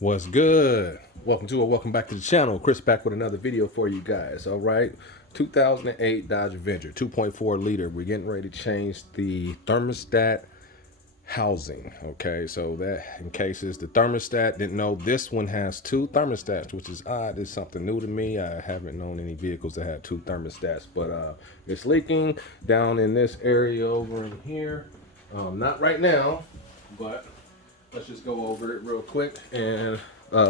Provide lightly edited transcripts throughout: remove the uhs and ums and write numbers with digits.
What's good? Welcome back to the channel. Chris back with another video for you guys. All right, 2008 Dodge Avenger 2.4 liter. We're getting ready to change the thermostat housing. Okay, so that in cases the thermostat didn't know, this one has two thermostats, which is odd. It's something new to me. I haven't known any vehicles that had two thermostats, but it's leaking down in this area over in here. Not right now, but let's just go over it real quick. And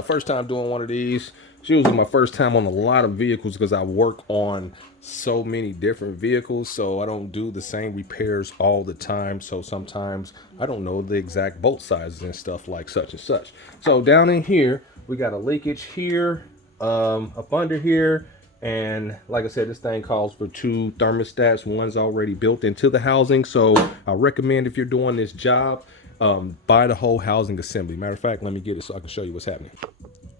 first time doing one of these. It's usually my first time on a lot of vehicles because I work on so many different vehicles, so I don't do the same repairs all the time. So sometimes I don't know the exact bolt sizes and stuff like such and such. So down in here we got a leakage here, up under here, and like I said, this thing calls for two thermostats. One's already built into the housing, so I recommend if you're doing this job, buy the whole housing assembly. Matter of fact, let me get it so I can show you what's happening.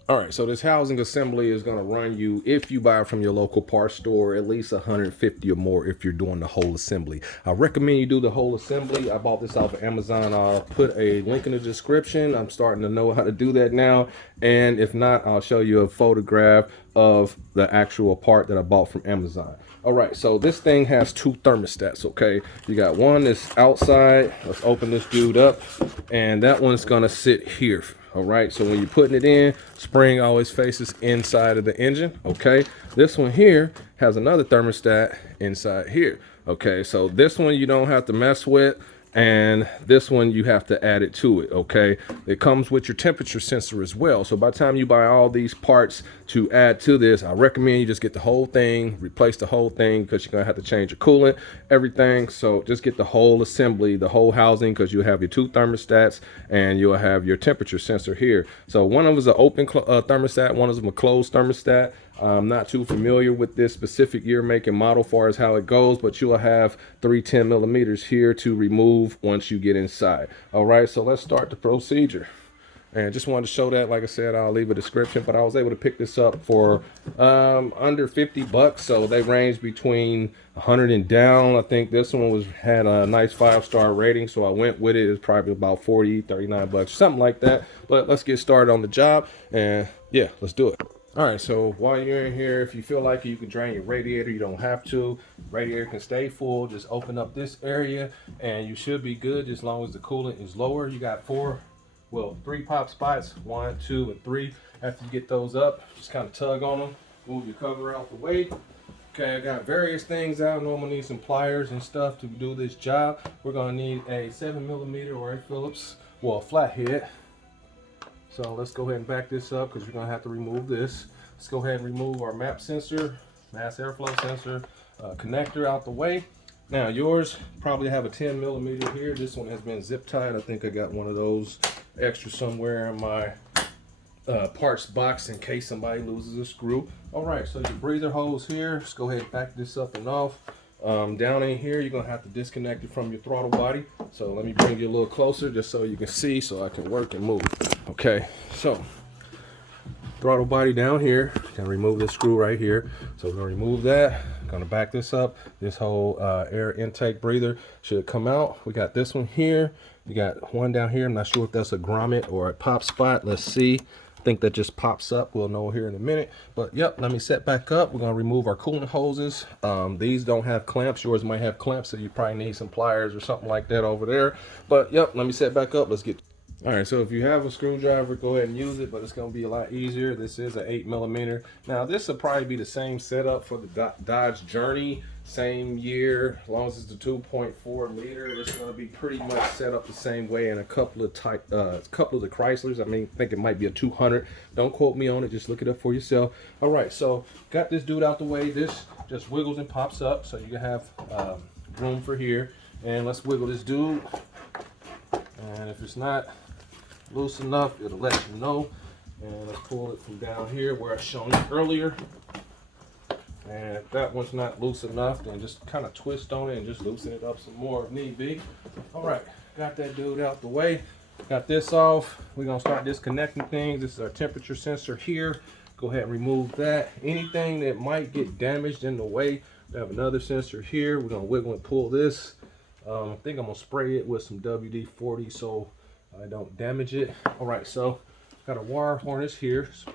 All right, so this housing assembly is going to run you, if you buy it from your local parts store, at least 150 or more if you're doing the whole assembly. I recommend you do the whole assembly. I bought this off of Amazon. I'll put a link in the description. I'm starting to know how to do that now. And if not, I'll show you a photograph of the actual part that I bought from Amazon. All right, so this thing has two thermostats, okay? You got one that's outside. Let's open this dude up. And that one's going to sit here. All right, so when you're putting it in, spring always faces inside of the engine. Okay, this one here has another thermostat inside here. Okay, so this one you don't have to mess with, and this one you have to add it to it. Okay, it comes with your temperature sensor as well. So by the time you buy all these parts to add to this, I recommend you just get the whole thing, replace the whole thing, because you're gonna have to change your coolant, everything. So just get the whole assembly, the whole housing, because you have your two thermostats and you'll have your temperature sensor here. So one of them is an open thermostat, one of them a closed thermostat. I'm not too familiar with this specific year, make, and model far as how it goes, but you'll have 310 millimeters here to remove once you get inside. All right, so let's start the procedure. And just wanted to show that, like I said, I'll leave a description, but I was able to pick this up for under 50 bucks. So they range between 100 and down. I think this one had a nice 5-star rating, so I went with it. It's probably about 40, 39 bucks, something like that. But let's get started on the job, and yeah, let's do it. All right, so while you're in here, if you feel like you can drain your radiator, you don't have to. Radiator can stay full. Just open up this area and you should be good as long as the coolant is lower. You got three pop spots, 1, 2, and 3. After you get those up, just kind of tug on them, move your cover out the way. Okay, I got various things out. Normally need some pliers and stuff to do this job. We're gonna need a 7mm or a Phillips, well, a flathead. So let's go ahead and back this up because you're gonna have to remove this. Let's go ahead and remove our MAP sensor, mass airflow sensor, connector out the way. Now yours probably have a 10mm here. This one has been zip tied. I think I got one of those extra somewhere in my parts box in case somebody loses a screw. All right, so your breather hose here. Let's go ahead and back this up and off. Down in here, you're gonna have to disconnect it from your throttle body. So let me bring you a little closer just so you can see, so I can work and move. Okay, so throttle body down here. Gonna remove this screw right here. So we're gonna remove that. Gonna back this up. This whole air intake breather should come out. We got this one here. You got one down here. I'm not sure if that's a grommet or a pop spot. Let's see. I think that just pops up. We'll know here in a minute. But yep, let me set back up. We're gonna remove our coolant hoses. These don't have clamps. Yours might have clamps, so you probably need some pliers or something like that over there. But yep, let me set back up. Let's get. All right, so if you have a screwdriver, go ahead and use it, but it's going to be a lot easier. This is an 8mm. Now, this will probably be the same setup for the Dodge Journey, same year, as long as it's the 2.4 liter. It's going to be pretty much set up the same way in a couple of the Chryslers. I think it might be a 200. Don't quote me on it. Just look it up for yourself. All right, so got this dude out the way. This just wiggles and pops up, so you can have room for here. And let's wiggle this dude. And if it's not loose enough, it'll let you know. And let's pull it from down here where I shown you earlier. And if that one's not loose enough, then just kind of twist on it and just loosen it up some more if need be. All right, got that dude out the way. Got this off. We're gonna start disconnecting things. This is our temperature sensor here. Go ahead and remove that. Anything that might get damaged in the way, we have another sensor here. We're gonna wiggle and pull this. I think I'm gonna spray it with some WD-40 so I don't damage it. All right, so got a wire harness here. So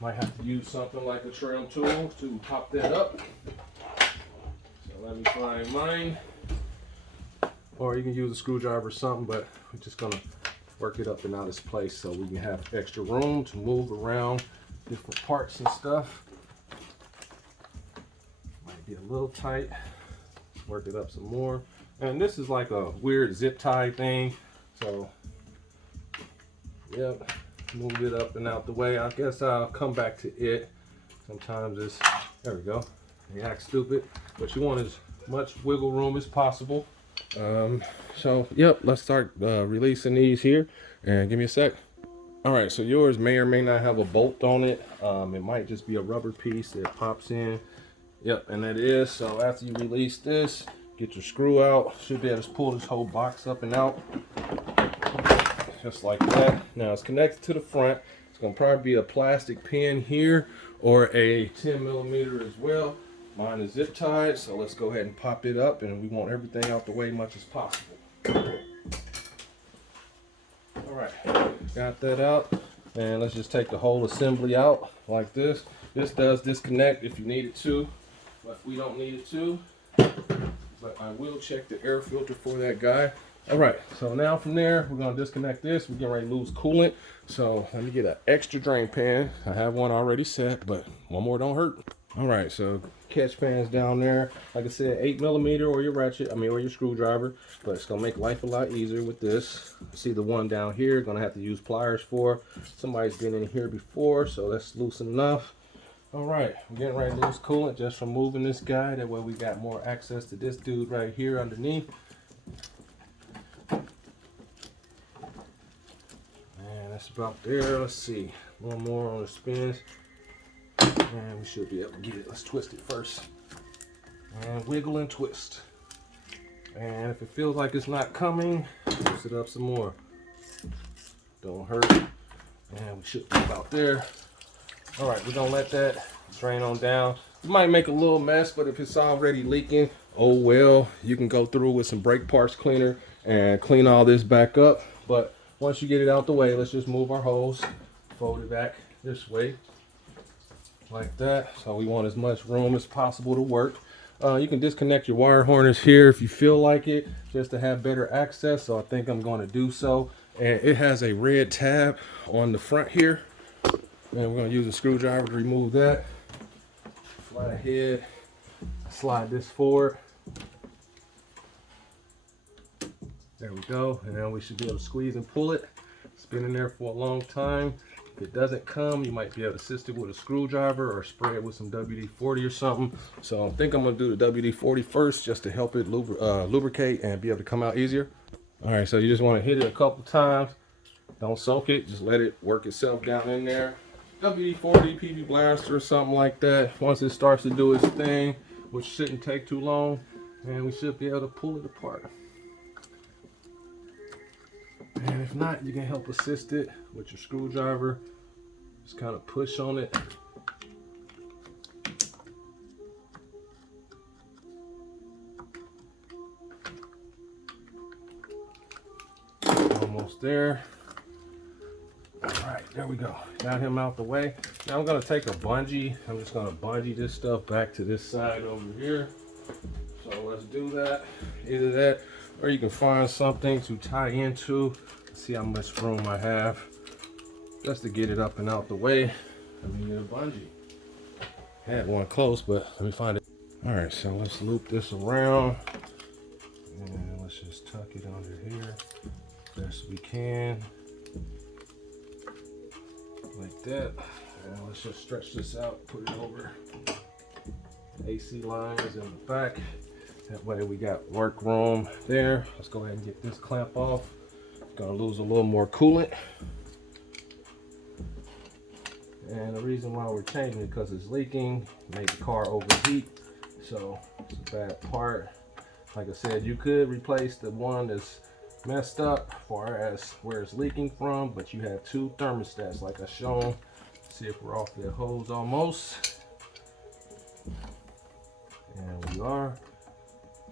might have to use something like a trim tool to pop that up. So let me find mine. Or you can use a screwdriver or something, but we're just gonna work it up and out of its place so we can have extra room to move around different parts and stuff. Might be a little tight. Work it up some more. And this is like a weird zip tie thing. So, yep, move it up and out the way. I guess I'll come back to it. Sometimes it's, there we go. You act stupid, but you want as much wiggle room as possible. So, yep, let's start releasing these here. And give me a sec. All right, so yours may or may not have a bolt on it. It might just be a rubber piece that pops in. Yep, and that is. So after you release this, get your screw out. Should be able to pull this whole box up and out. Just like that. Now it's connected to the front. It's gonna probably be a plastic pin here or a 10mm as well. Mine is zip tied, so let's go ahead and pop it up, and we want everything out the way much as possible. All right, got that out, and let's just take the whole assembly out like this. This does disconnect if you need it to, but we don't need it to. But I will check the air filter for that guy. All right, so now from there, we're gonna disconnect this. We're getting ready to lose coolant. So let me get an extra drain pan. I have one already set, but one more don't hurt. All right, so catch pans down there. Like I said, 8mm or your ratchet, or your screwdriver, but it's gonna make life a lot easier with this. See the one down here, gonna have to use pliers for. Somebody's been in here before, so that's loose enough. All right, we're getting ready to lose coolant just from moving this guy. That way we got more access to this dude right here underneath. And that's about there. Let's see, one more on the spins. And we should be able to get it. Let's twist it first. And wiggle and twist. And if it feels like it's not coming, twist it up some more. Don't hurt. And we should be about there. All right, we're gonna let that drain on down. You might make a little mess, but if it's already leaking, oh well. You can go through with some brake parts cleaner and clean all this back up. But once you get it out the way, let's just move our hose, fold it back this way. Like that. So we want as much room as possible to work. You can disconnect your wire harness here if you feel like it, just to have better access. So I think I'm going to do so. And it has a red tab on the front here, and we're going to use a screwdriver to remove that. Flat ahead, slide this forward. There we go. And then we should be able to squeeze and pull it. It's been in there for a long time. If it doesn't come, you might be able to assist it with a screwdriver or spray it with some WD-40 or something. So I think I'm gonna do the WD-40 first just to help it lubricate and be able to come out easier. All right, so you just wanna hit it a couple times. Don't soak it, just let it work itself down in there. WD-40, PB Blaster or something like that. Once it starts to do its thing, which shouldn't take too long, and we should be able to pull it apart. And if not, you can help assist it with your screwdriver. Just kind of push on it. Almost there. All right, there we go. Got him out the way. Now I'm gonna take a bungee. I'm just gonna bungee this stuff back to this side over here. So let's do that. Either that, or you can find something to tie into. See how much room I have just to get it up and out the way. Let me get a bungee. Had one close, but let me find it. All right, so let's loop this around and let's just tuck it under here best we can, like that. And let's just stretch this out, put it over AC lines in the back. That way we got work room there. Let's go ahead and get this clamp off. Gonna lose a little more coolant. And the reason why we're changing it because it's leaking, made the car overheat. So it's a bad part. Like I said, you could replace the one that's messed up as far as where it's leaking from, but you have two thermostats like I shown. See if we're off that hose almost. And we are.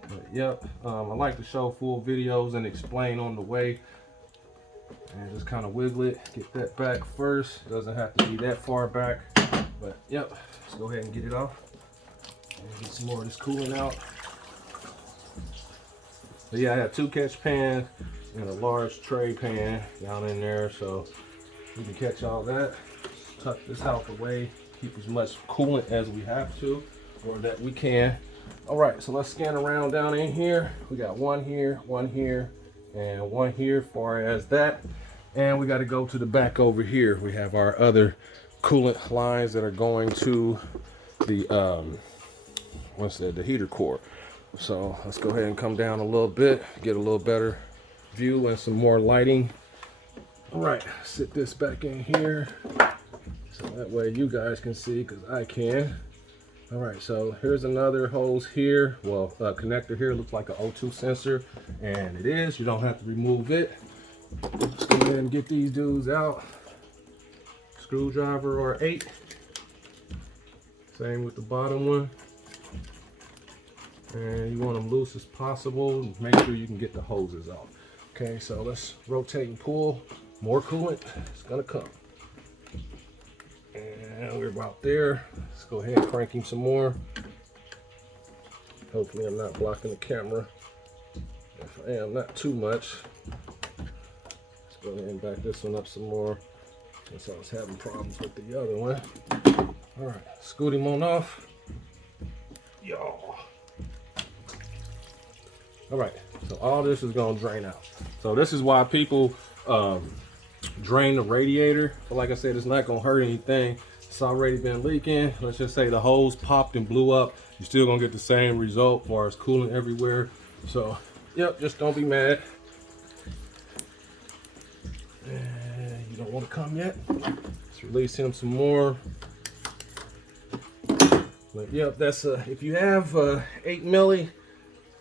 But yep, I like to show full videos and explain on the way. And just kind of wiggle it, get that back first. Doesn't have to be that far back, but yep, let's go ahead and get it off and get some more of this coolant out. But yeah, I have 2 catch pans and a large tray pan down in there, so we can catch all that. Tuck this out the way, keep as much coolant as we have to, or that we can. All right, so let's scan around down in here. We got one here, and one here as far as that. And we got to go to the back over here. We have our other coolant lines that are going to the, the heater core. So let's go ahead and come down a little bit, get a little better view and some more lighting. All right, sit this back in here so that way you guys can see, because I can. All right, so here's another hose here. Well, connector here looks like an O2 sensor, and it is. You don't have to remove it. Let's go ahead and get these dudes out. Screwdriver or 8. Same with the bottom one. And you want them loose as possible. Make sure you can get the hoses out. Okay, so let's rotate and pull. More coolant is gonna come. And we're about there. Let's go ahead and crank him some more. Hopefully I'm not blocking the camera. If I am, not too much. Let's go ahead and back this one up some more, since I was having problems with the other one. All right, scoot him on off. Y'all. All right, so all this is gonna drain out. So this is why people drain the radiator. But like I said, it's not gonna hurt anything. It's already been leaking. Let's just say the hose popped and blew up. You're still gonna get the same result as far as coolant everywhere. So, yep, just don't be mad. And you don't wanna come yet. Let's release him some more. But yep, that's if you have 8 milli,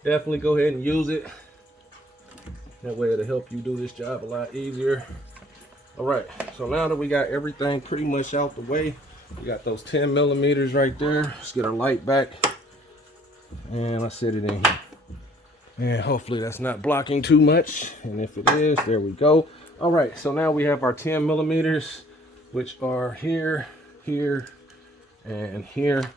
definitely go ahead and use it. That way it'll help you do this job a lot easier. All right, so now that we got everything pretty much out the way, we got those 10 millimeters right there. Let's get our light back and let's set it in here. And hopefully that's not blocking too much. And if it is, there we go. All right, so now we have our 10 millimeters, which are here, here, and here.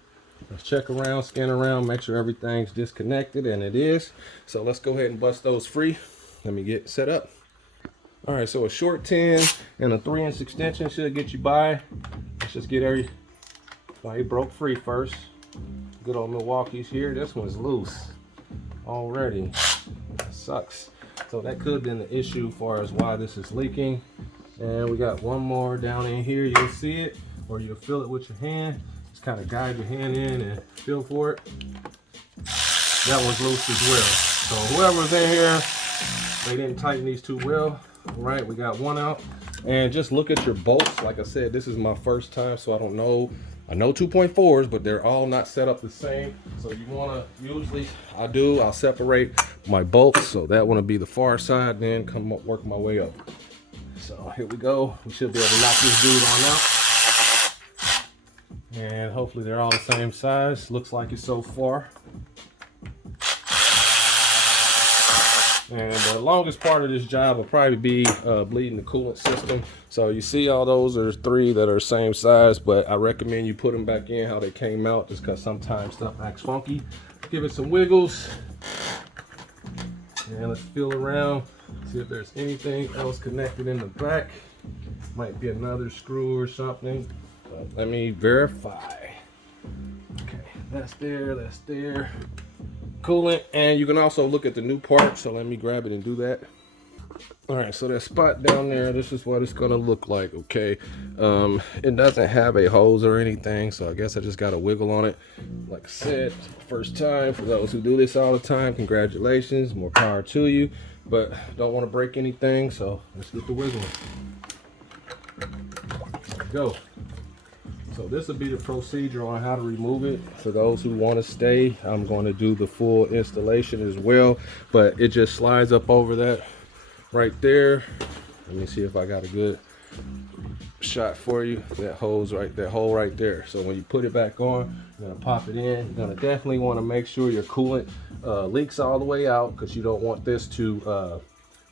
Let's check around, scan around, make sure everything's disconnected, and it is. So let's go ahead and bust those free. Let me get set up. All right, so a short 10 and a 3-inch extension should get you by. Let's just get it broke free first. Good old Milwaukee's here. This one's loose already. That sucks. So that could have been the issue as far as why this is leaking. And we got one more down in here. You'll see it, or you'll feel it with your hand. Just kind of guide your hand in and feel for it. That one's loose as well. So whoever's in here, they didn't tighten these too well. All right, we got one out. And just look at your bolts. Like I said, this is my first time, so I don't know. I know 2.4s, but they're all not set up the same. So you wanna, usually I'll separate my bolts. So that one will be the far side, then come up, work my way up. So here we go. We should be able to knock this dude on out. And hopefully they're all the same size. Looks like it so far. And the longest part of this job will probably be bleeding the coolant system. So you see all those, there's 3 that are same size, but I recommend you put them back in how they came out, just because sometimes stuff acts funky. Give it some wiggles. And let's feel around, see if there's anything else connected in the back. Might be another screw or something. But let me verify. Okay, that's there, that's there. Coolant, and you can also look at the new part, so let me grab it and do that. All right, so that spot down there, this is what it's gonna look like. Okay, it doesn't have a hose or anything, so I guess I just gotta wiggle on it. Like I said, it's my first time. For those who do this all the time, congratulations, more power to you, but don't want to break anything, so let's get the wiggling. Go. So this will be the procedure on how to remove it. For those who want to stay, I'm going to do the full installation as well, but it just slides up over that right there. Let me see if I got a good shot for you. That hole right there. So when you put it back on, you're gonna pop it in. You're gonna definitely want to make sure your coolant leaks all the way out, because you don't want this to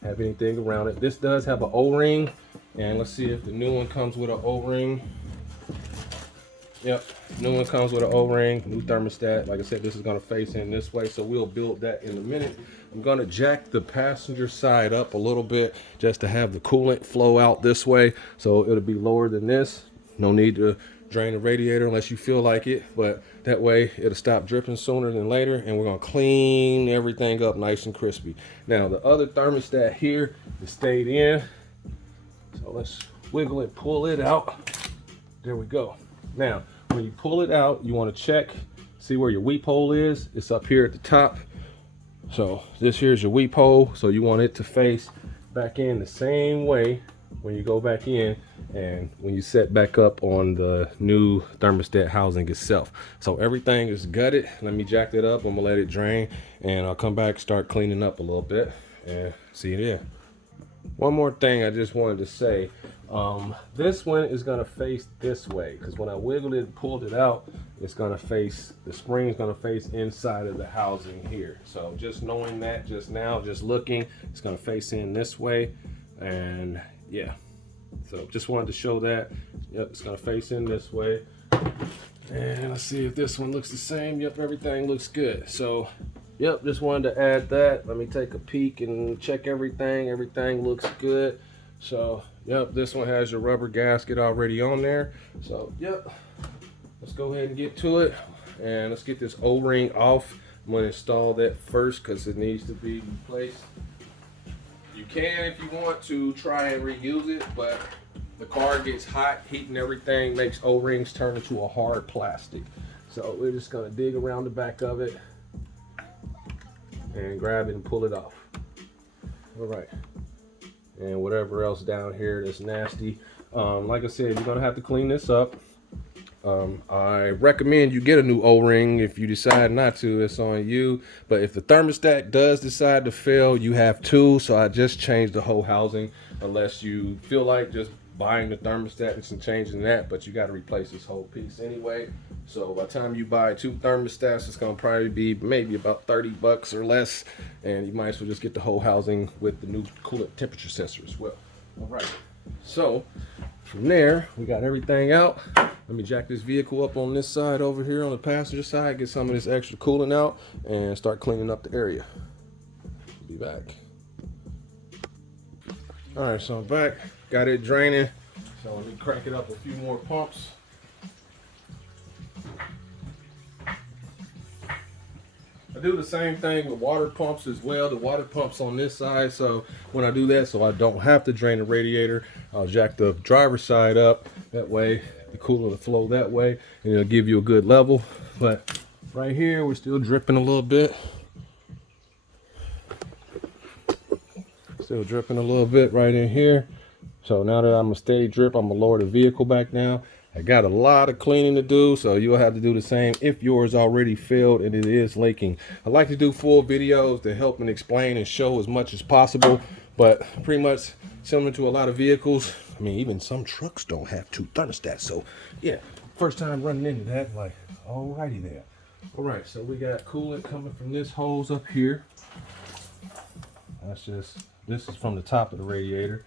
have anything around it. This does have an O-ring, and let's see if the new one comes with an O-ring. Yep, new one comes with an O-ring, new thermostat. Like I said, this is gonna face in this way, so we'll build that in a minute. I'm gonna jack the passenger side up a little bit just to have the coolant flow out this way, so it'll be lower than this. No need to drain the radiator unless you feel like it, but that way it'll stop dripping sooner than later, and we're gonna clean everything up nice and crispy. Now, the other thermostat here is stayed in, so let's wiggle it, pull it out. There we go. Now, when you pull it out, you want to check, see where your weep hole is. It's up here at the top. So this here's your weep hole. So you want it to face back in the same way when you go back in and when you set back up on the new thermostat housing itself. So everything is gutted. Let me jack it up. I'm gonna let it drain, and I'll come back, start cleaning up a little bit, and see you there. One more thing I just wanted to say. This one is gonna face this way, because when I wiggled it and pulled it out, it's gonna face, the spring is gonna face inside of the housing here. So just knowing that just now, just looking, it's gonna face in this way, and yeah. So just wanted to show that. Yep, it's gonna face in this way. And let's see if this one looks the same. Yep, everything looks good. So yep, just wanted to add that. Let me take a peek and check everything. Everything looks good. So, yep, this one has your rubber gasket already on there. So, yep, let's go ahead and get to it. And let's get this O-ring off. I'm gonna install that first because it needs to be replaced. You can, if you want to, try and reuse it, but the car gets hot, heat and everything makes O-rings turn into a hard plastic. So we're just gonna dig around the back of it and grab it and pull it off. All right. And whatever else down here that's nasty. Like I said, you're gonna have to clean this up. I recommend you get a new O-ring. If you decide not to, it's on you. But if the thermostat does decide to fail, you have two. So I just changed the whole housing, unless you feel like just buying the thermostat and some changing that, but you got to replace this whole piece anyway. So by the time you buy two thermostats, it's gonna probably be maybe about 30 bucks or less, and you might as well just get the whole housing with the new coolant temperature sensor as well. All right, so from there we got everything out. Let me jack this vehicle up on this side over here on the passenger side, get some of this extra coolant out, and start cleaning up the area. Be back. All right, so I'm back, got it draining, so let me crank it up a few more pumps. I do the same thing with water pumps as well. The water pump's on this side, so when I do that, so I don't have to drain the radiator, I'll jack the driver's side up. That way, the coolant will flow that way, and it'll give you a good level. But right here, we're still dripping a little bit. Still dripping a little bit right in here. So now that I'm a steady drip, I'm gonna lower the vehicle back down. I got a lot of cleaning to do, so you'll have to do the same if yours already failed and it is leaking. I like to do full videos to help and explain and show as much as possible, but pretty much similar to a lot of vehicles. I mean, even some trucks don't have two thermostats. So yeah, first time running into that, like, alrighty there. All right, so we got coolant coming from this hose up here. That's just, this is from the top of the radiator.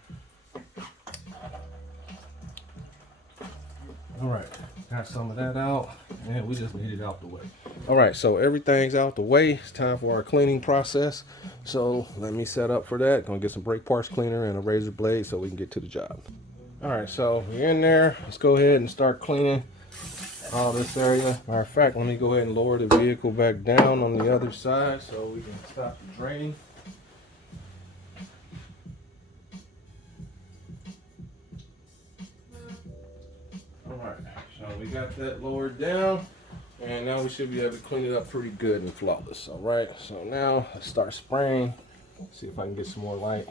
All right, got some of that out, and we just need it out the way. All right, so everything's out the way. It's time for our cleaning process. So let me set up for that. Gonna get some brake parts cleaner and a razor blade so we can get to the job. All right, so we're in there. Let's go ahead and start cleaning all this area. Matter of fact, let me go ahead and lower the vehicle back down on the other side so we can stop the draining. Alright, so we got that lowered down, and now we should be able to clean it up pretty good and flawless. Alright, so now let's start spraying. See if I can get some more light.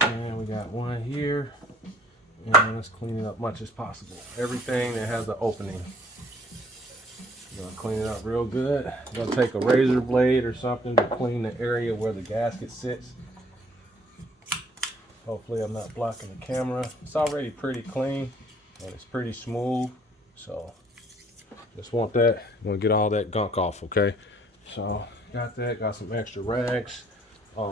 And we got one here, and let's clean it up much as possible. Everything that has an opening. We're gonna clean it up real good. I'm gonna take a razor blade or something to clean the area where the gasket sits. Hopefully I'm not blocking the camera. It's already pretty clean and it's pretty smooth. So just want that. I'm gonna get all that gunk off, okay? So got that, got some extra rags.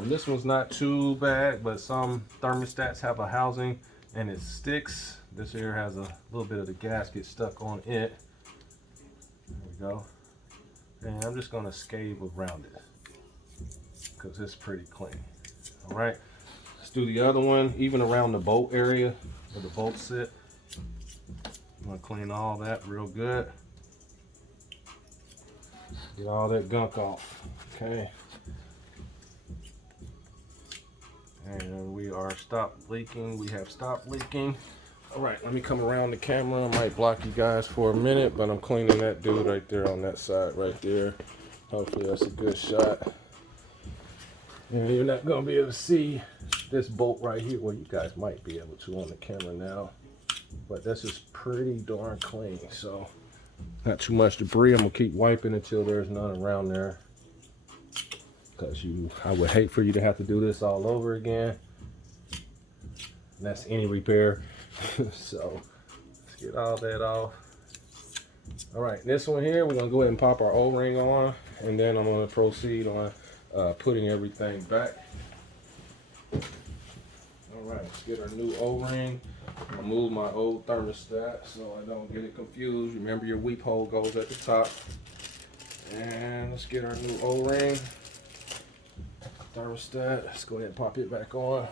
This one's not too bad, but some thermostats have a housing and it sticks. This here has a little bit of the gasket stuck on it. There we go. And I'm just gonna scave around it because it's pretty clean. All right, let's do the other one, even around the bolt area where the bolts sit. I'm gonna clean all that real good. Get all that gunk off, okay? And we are stopped leaking. We have stopped leaking. All right, let me come around the camera. I might block you guys for a minute, but I'm cleaning that dude right there on that side right there. Hopefully that's a good shot. And you're not gonna be able to see this bolt right here. Well, you guys might be able to on the camera now, but that's just pretty darn clean. So not too much debris. I'm gonna keep wiping until there's none around there. Because I would hate for you to have to do this all over again. And that's any repair. So let's get all that off. All right, this one here, we're gonna go ahead and pop our O-ring on, and then I'm gonna proceed on putting everything back. All right, let's get our new O-ring. I'll move my old thermostat so I don't get it confused. Remember, your weep hole goes at the top. And let's get our new O-ring. Thermostat, let's go ahead and pop it back on.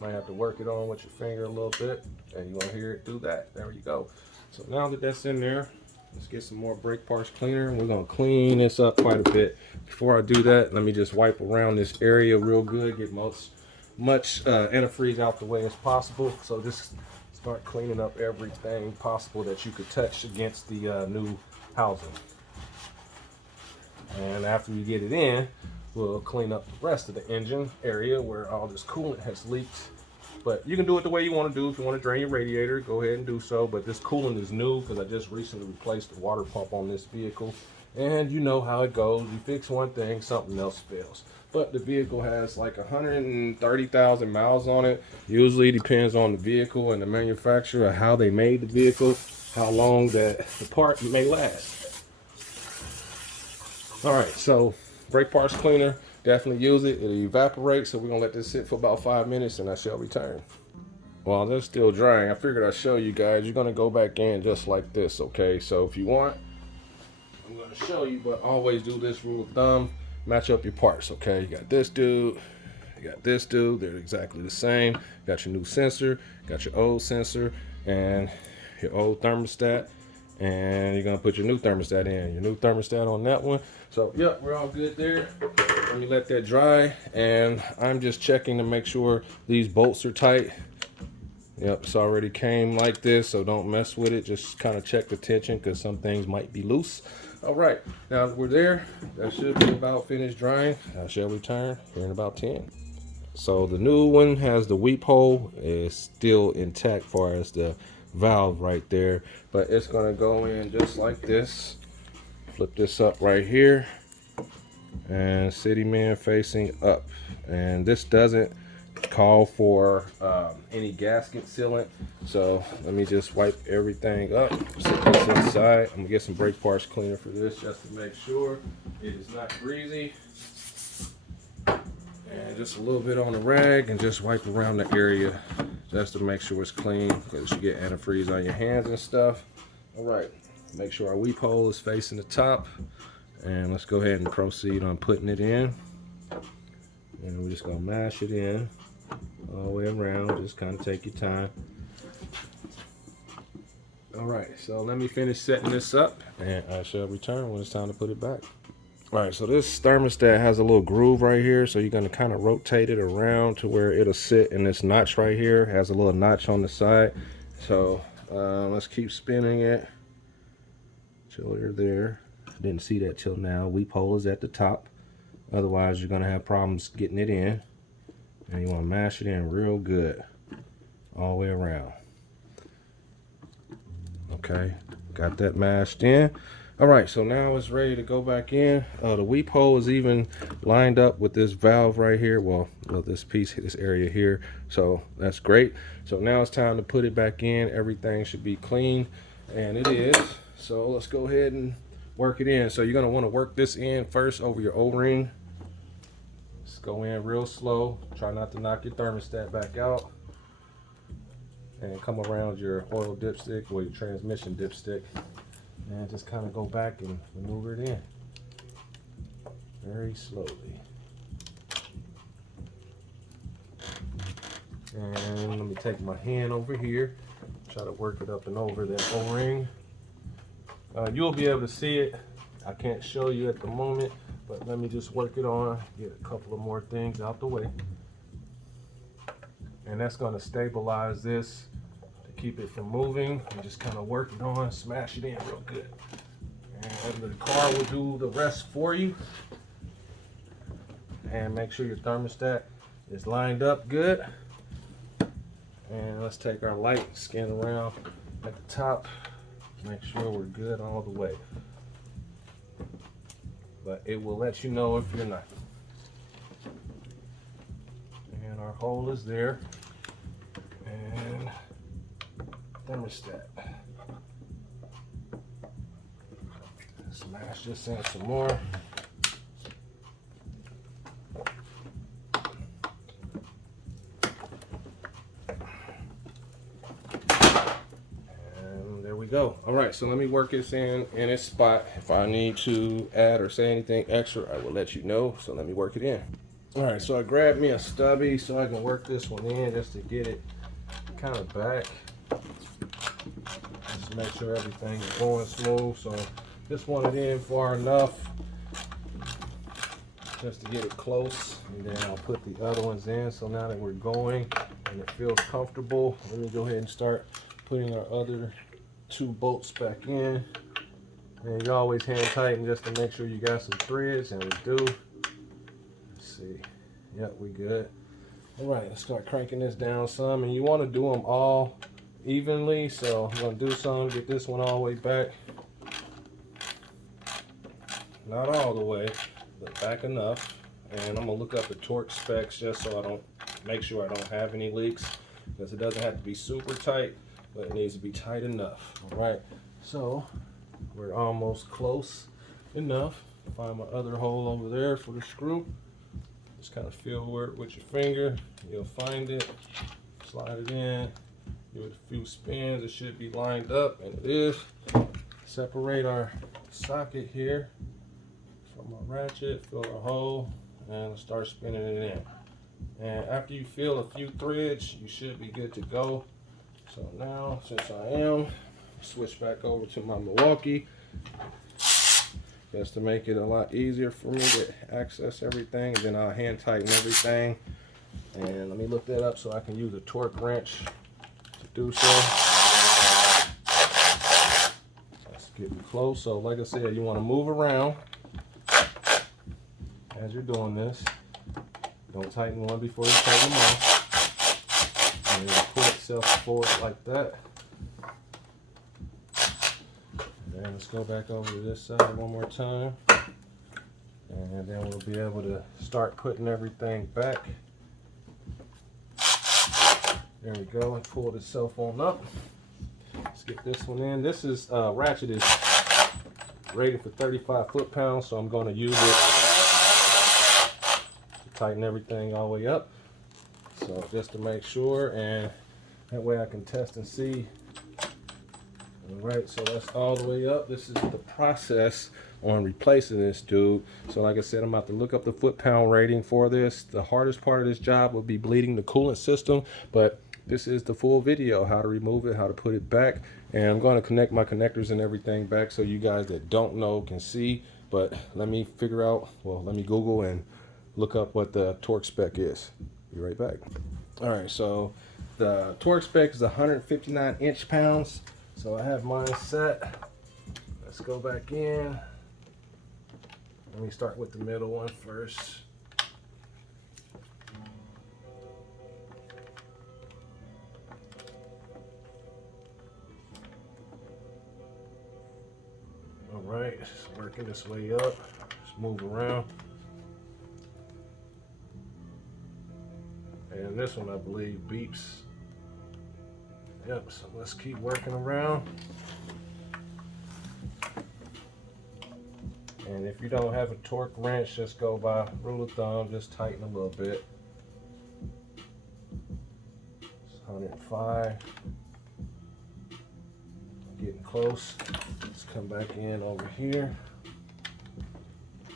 Might have to work it on with your finger a little bit, and you're gonna hear it do that. There you go. So now that that's in there, let's get some more brake parts cleaner. We're gonna clean this up quite a bit. Before I do that, let me just wipe around this area real good, get much antifreeze out the way as possible. So just start cleaning up everything possible that you could touch against the new housing. And after we get it in, we'll clean up the rest of the engine area where all this coolant has leaked. But you can do it the way you want to do. If you want to drain your radiator, go ahead and do so. But this coolant is new because I just recently replaced the water pump on this vehicle. And you know how it goes. You fix one thing, something else fails. But the vehicle has like 130,000 miles on it. Usually depends on the vehicle and the manufacturer, how they made the vehicle, how long that the part may last. All right, so brake parts cleaner, definitely use it. It'll evaporate, so we're gonna let this sit for about 5 minutes and I shall return. While they're still drying, I figured I'd show you guys. You're gonna go back in just like this, okay? So if you want, I'm gonna show you, but always do this rule of thumb. Match up your parts, okay? You got this dude, you got this dude. They're exactly the same. Got your new sensor, got your old sensor, and your old thermostat. And you're gonna put your new thermostat in. Your new thermostat on that one. So, yep, we're all good there. Let me let that dry. And I'm just checking to make sure these bolts are tight. Yep, it's already came like this, so don't mess with it. Just kind of check the tension because some things might be loose. All right, now that we're there, that should be about finished drying. I shall return here in about 10. So the new one has the weep hole. It's still intact as far as the valve right there, but it's gonna go in just like this. Flip this up right here, and City Man facing up. And this doesn't call for any gasket sealant, so let me just wipe everything up, set this inside. I'm gonna get some brake parts cleaner for this just to make sure it is not greasy, and just a little bit on the rag and just wipe around the area just to make sure it's clean, because you get antifreeze on your hands and stuff. All right, make sure our weep hole is facing the top, and let's go ahead and proceed on putting it in. And we're just gonna mash it in all the way around. Just kind of take your time. All right, so let me finish setting this up, and I shall return when it's time to put it back. All right, so this thermostat has a little groove right here, so you're gonna kind of rotate it around to where it'll sit in this notch right here. It has a little notch on the side. So let's keep spinning it till you're there. Didn't see that till now. Weep hole is at the top. Otherwise, you're gonna have problems getting it in. And you wanna mash it in real good, all the way around. Okay, got that mashed in. All right, so now it's ready to go back in. The weep hole is even lined up with this valve right here. Well, this piece, this area here. So that's great. So now it's time to put it back in. Everything should be clean, and it is. So let's go ahead and work it in. So you're gonna wanna work this in first over your O-ring. Just go in real slow. Try not to knock your thermostat back out. And come around your oil dipstick or your transmission dipstick. And just kind of go back and maneuver it in. Very slowly. And let me take my hand over here. Try to work it up and over that O-ring. You'll be able to see it. I can't show you at the moment, but let me just work it on, get a couple of more things out the way. And that's going to stabilize this to keep it from moving. And just kind of work it on, smash it in real good. And the car will do the rest for you. And make sure your thermostat is lined up good. And let's take our light, scan around at the top, make sure we're good all the way. But it will let you know if you're not. And our hole is there. And thermostat. Smash this in some more. Go. All right, so let me work this in its spot. If I need to add or say anything extra, I will let you know. So let me work it in. All right, so I grabbed me a stubby so I can work this one in just to get it kind of back. Just make sure everything is going smooth. So just want it in far enough just to get it close, and then I'll put the other ones in. So now that we're going and it feels comfortable, let me go ahead and start putting our other 2 bolts back in. And you always hand tighten just to make sure you got some threads, and we do. Let's see. Yep, we good. All right, let's start cranking this down some, and you want to do them all evenly. So I'm going to do some, get this one all the way back. Not all the way, but back enough. And I'm going to look up the torque specs just so I don't, make sure I don't have any leaks, because it doesn't have to be super tight, but it needs to be tight enough. All right, so we're almost close enough. Find my other hole over there for the screw. Just kind of feel where with your finger. You'll find it. Slide it in. Give it a few spins. It should be lined up, and it is. Separate our socket here from our ratchet. Fill our hole, and start spinning it in. And after you feel a few threads, you should be good to go. So now, since I am, switch back over to my Milwaukee just to make it a lot easier for me to access everything. And then I'll hand tighten everything. And let me look that up so I can use a torque wrench to do so. Let's get close. So like I said, you want to move around as you're doing this. Don't tighten one before you tighten them off. And it'll pull itself forward like that. And then let's go back over to this side one more time. And then we'll be able to start putting everything back. There we go, and pulled itself on up. Let's get this one in. This is ratchet is rated for 35 foot-pounds, so I'm going to use it to tighten everything all the way up. So just to make sure, and that way I can test and see. All right, so that's all the way up. This is the process on replacing this dude. So like I said, I'm about to look up the foot-pound rating for this. The hardest part of this job will be bleeding the coolant system, but this is the full video, how to remove it, how to put it back. And I'm going to connect my connectors and everything back so you guys that don't know can see. But let me figure out, well, let me Google and look up what the torque spec is. Be right back. All right, so the torque spec is 159 inch-pounds. So I have mine set. Let's go back in. Let me start with the middle one first. All right, it's working its way up. Just move around. And this one, I believe, beeps. Yep, so let's keep working around. And if you don't have a torque wrench, just go by rule of thumb, just tighten a little bit. It's 105. Getting close. Let's come back in over here.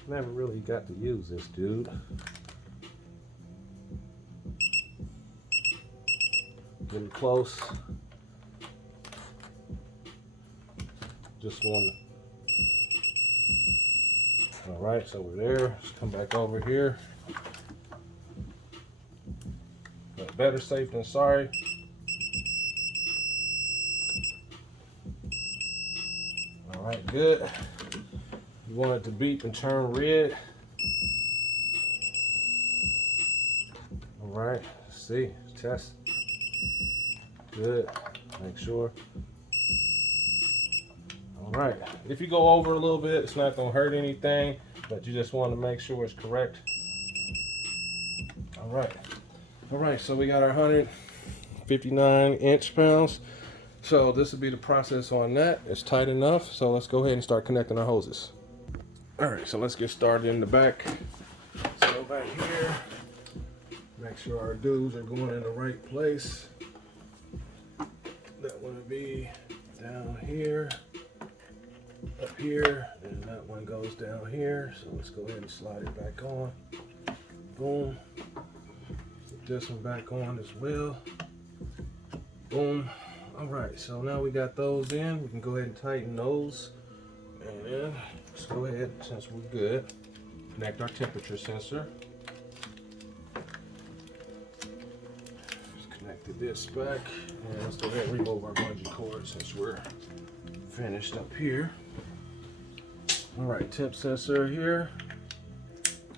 Never really got to use this dude. Getting close. Just want to. All right, so we're there. Let's come back over here. But better safe than sorry. All right, good. You want it to beep and turn red. All right, let's see, test. Good, make sure. All right, if you go over a little bit, it's not gonna hurt anything, but you just want to make sure it's correct. All right, so we got our 159 inch-pounds. So this will be the process on that. It's tight enough, so let's go ahead and start connecting our hoses. All right, so let's get started in the back. Let's go back here. Make sure our dudes are going in the right place. That one will be down here, up here, and that one goes down here. So let's go ahead and slide it back on. Boom. Put this one back on as well. Boom. All right, so now we got those in. We can go ahead and tighten those. And then let's go ahead, since we're good, connect our temperature sensor. Just connected this back. And let's go ahead and remove our bungee cord since we're finished up here. All right, temp sensor here.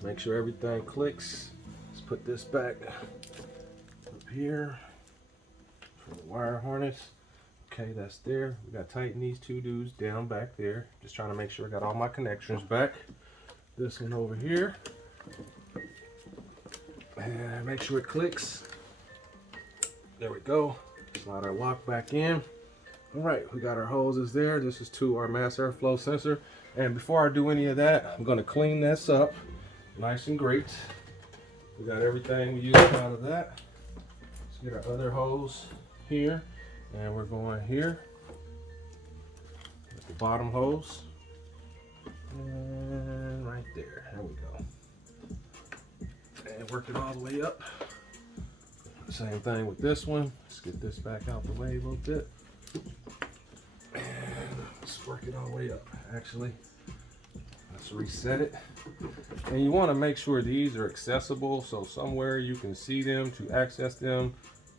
Make sure everything clicks. Let's put this back up here for the wire harness. Okay, that's there. We got to tighten these two dudes down back there. Just trying to make sure I got all my connections back. This one over here. And make sure it clicks. There we go. Slide our lock back in. All right, we got our hoses there. This is to our mass airflow sensor. And before I do any of that, I'm going to clean this up nice and great. We got everything we used out of that. Let's get our other hose here. And we're going here with the bottom hose. And right there. There we go. And work it all the way up. Same thing with this one. Let's get this back out the way a little bit. And let's work it all the way up. Actually, let's reset it. And you want to make sure these are accessible, so somewhere you can see them to access them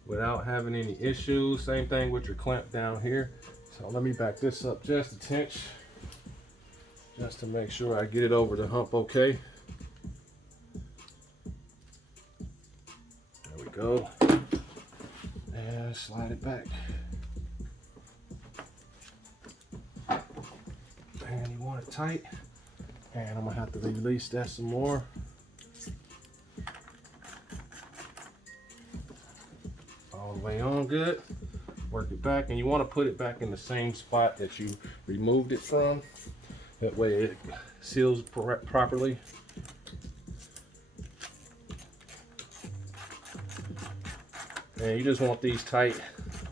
without having any issues. Same thing with your clamp down here. So let me back this up just a tinch, just to make sure I get it over the hump okay. There we go. And slide it back. And you want it tight. And I'm gonna have to release that some more. All the way on good. Work it back, and you want to put it back in the same spot that you removed it from. That way it seals properly. And you just want these tight.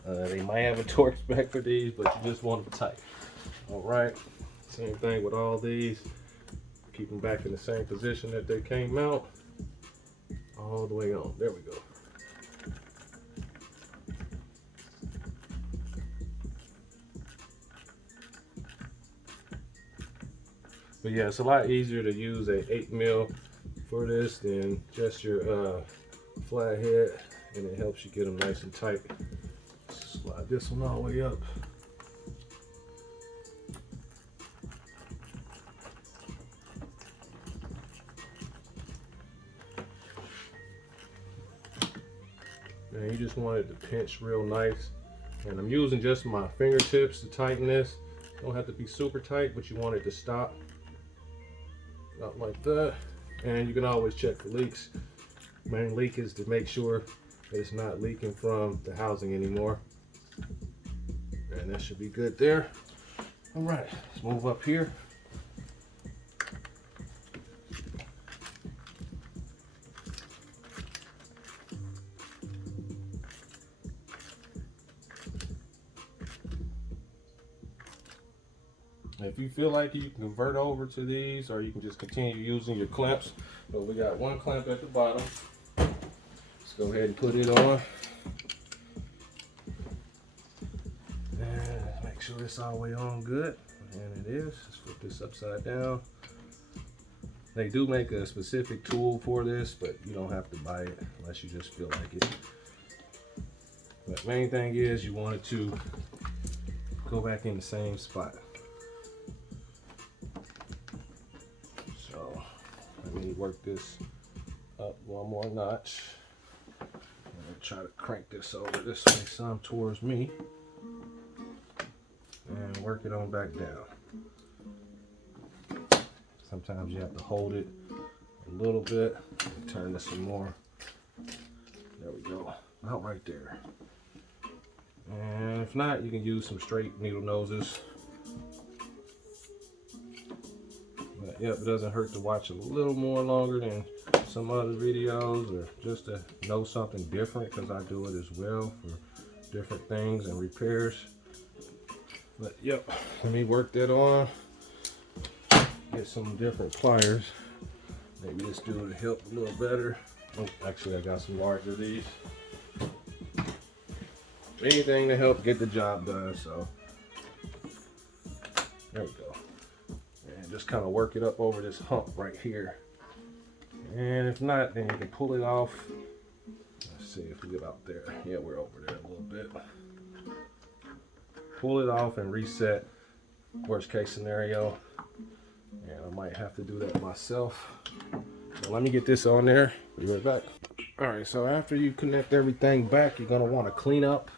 They might have a torque spec for these, but you just want them tight. All right, same thing with all these. Keep them back in the same position that they came out. All the way on. There we go. But yeah, it's a lot easier to use a 8mm for this than just your flathead, and it helps you get them nice and tight. Slide this one all the way up. And you just want it to pinch real nice. And I'm using just my fingertips to tighten this. Don't have to be super tight, but you want it to stop. Not like that. And you can always check for leaks. Main leak is to make sure that it's not leaking from the housing anymore. And that should be good there. All right, let's move up here. If you feel like you can convert over to these, or you can just continue using your clamps. But we got one clamp at the bottom. Let's go ahead and put it on. And make sure it's all the way on good. And it is. Let's flip this upside down. They do make a specific tool for this, but you don't have to buy it unless you just feel like it. But main thing is you want it to go back in the same spot. So let me work this up one more notch. And try to crank this over this way some towards me. And work it on back down. Sometimes you have to hold it a little bit and turn this some more. There we go. About right there. And if not, you can use some straight needle noses. But yep, it doesn't hurt to watch a little more longer than some other videos, or just to know something different, because I do it as well for different things and repairs. But yep, let me work that on. Get some different pliers. Maybe this dude will help a little better. Oh, actually, I got some larger of these. Anything to help get the job done. So there we go. And just kind of work it up over this hump right here. And if not, then you can pull it off. Let's see if we get out there. Yeah, we're over there a little bit. Pull it off and reset. Worst case scenario. And I might have to do that myself. So let me get this on there. Be right back. All right, so after you connect everything back, you're gonna want to clean up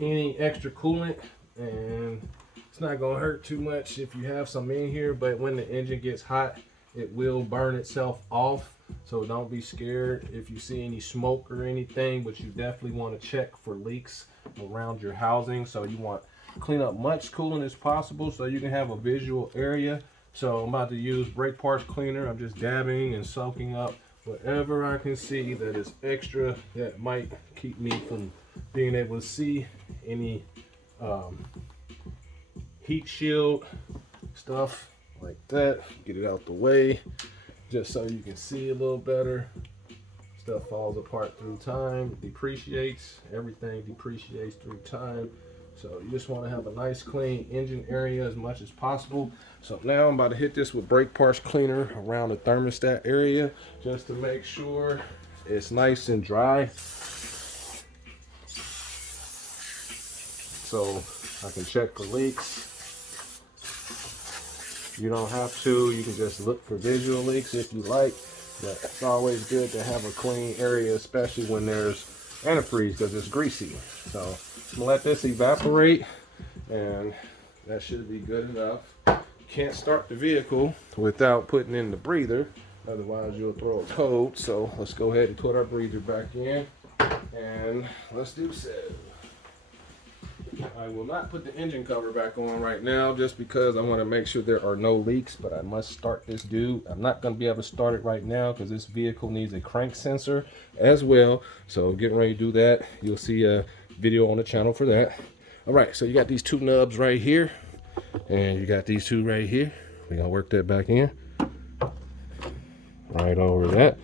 any extra coolant, and it's not gonna hurt too much if you have some in here, but when the engine gets hot, it will burn itself off. So don't be scared if you see any smoke or anything, but you definitely want to check for leaks around your housing. So you want to clean up much coolant as possible so you can have a visual area. So I'm about to use brake parts cleaner. I'm just dabbing and soaking up whatever I can see that is extra that might keep me from being able to see any heat shield stuff like that. Get it out the way just so you can see a little better. Stuff falls apart through time, depreciates. Everything depreciates through time. So you just want to have a nice clean engine area as much as possible. So now I'm about to hit this with brake parts cleaner around the thermostat area just to make sure it's nice and dry. So I can check for leaks. You don't have to, you can just look for visual leaks if you like, but it's always good to have a clean area, especially when there's antifreeze, because it's greasy. So I'm gonna let this evaporate, and that should be good enough. Can't start the vehicle without putting in the breather, otherwise you'll throw a code. So let's go ahead and put our breather back in, and let's do so. I will not put the engine cover back on right now just because I want to make sure there are no leaks, but I must start this dude. I'm not going to be able to start it right now because this vehicle needs a crank sensor as well. So getting ready to do that. You'll see a video on the channel for that. All right, so you got these two nubs right here, and you got these two right here. We're going to work that back in. Right over that.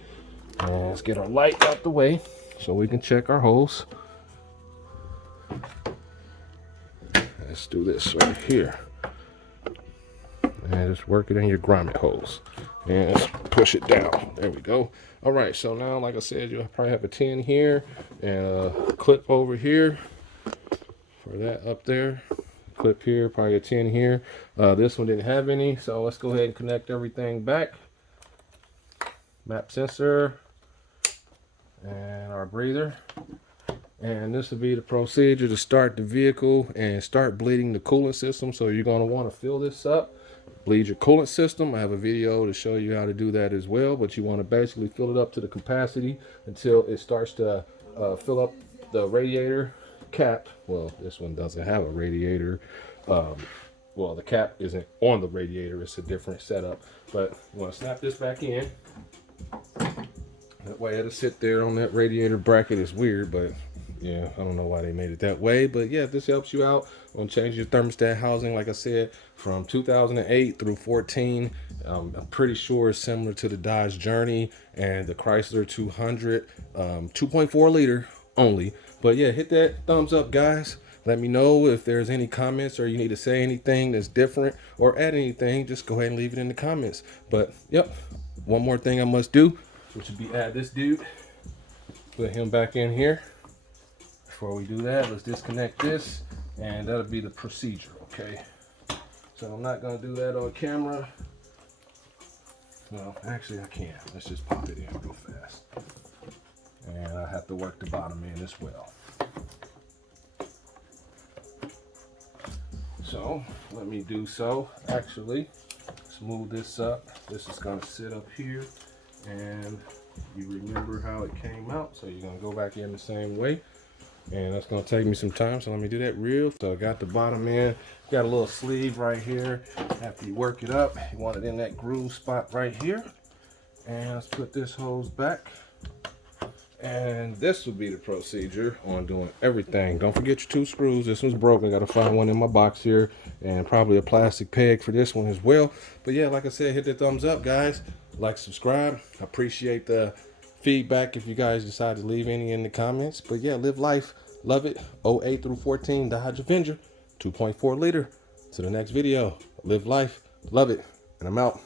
And let's get our light out the way so we can check our holes. Let's do this right here. And just work it in your grommet holes. And let's push it down. There we go. All right, so now, like I said, you'll probably have a 10 here and a clip over here for that up there. Clip here, probably a 10 here. This one didn't have any, so let's go ahead and connect everything back. Map sensor and our breather. And this will be the procedure to start the vehicle and start bleeding the coolant system. So you're going to want to fill this up, bleed your coolant system. I have a video to show you how to do that as well, but you want to basically fill it up to the capacity until it starts to fill up the radiator cap. Well, this one doesn't have a radiator. Well, the cap isn't on the radiator. It's a different setup. But you want to snap this back in. That way it'll sit there on that radiator bracket. Is weird, but Yeah, I don't know why they made it that way, but yeah, if this helps you out on changing your thermostat housing, like I said, from 2008 through 14, I'm pretty sure it's similar to the Dodge Journey and the Chrysler 200, 2.4 liter only. But yeah, hit that thumbs up, guys. Let me know if there's any comments or you need to say anything that's different or add anything. Just go ahead and leave it in the comments. But yep, one more thing I must do, which would be add this dude, put him back in here. Before we do that, let's disconnect this, and that'll be the procedure, okay? So I'm not gonna do that on camera. Well, actually I can. Let's just pop it in real fast. And I have to work the bottom end as well. So let me do so. Actually, smooth this up. This is gonna sit up here, and you remember how it came out, so you're gonna go back in the same way. And that's gonna take me some time, so let me do that real. So I got the bottom end, got a little sleeve right here. After you work it up, you want it in that groove spot right here. And let's put this hose back. And this will be the procedure on doing everything. Don't forget your 2 screws. This one's broken. I gotta find one in my box here, and probably a plastic peg for this one as well. But yeah, like I said, hit the thumbs up, guys. Like, subscribe. I appreciate the feedback if you guys decide to leave any in the comments. But yeah, live life, love it. 08 through 14 Dodge Avenger, 2.4 liter. To the next video, live life, love it, and I'm out.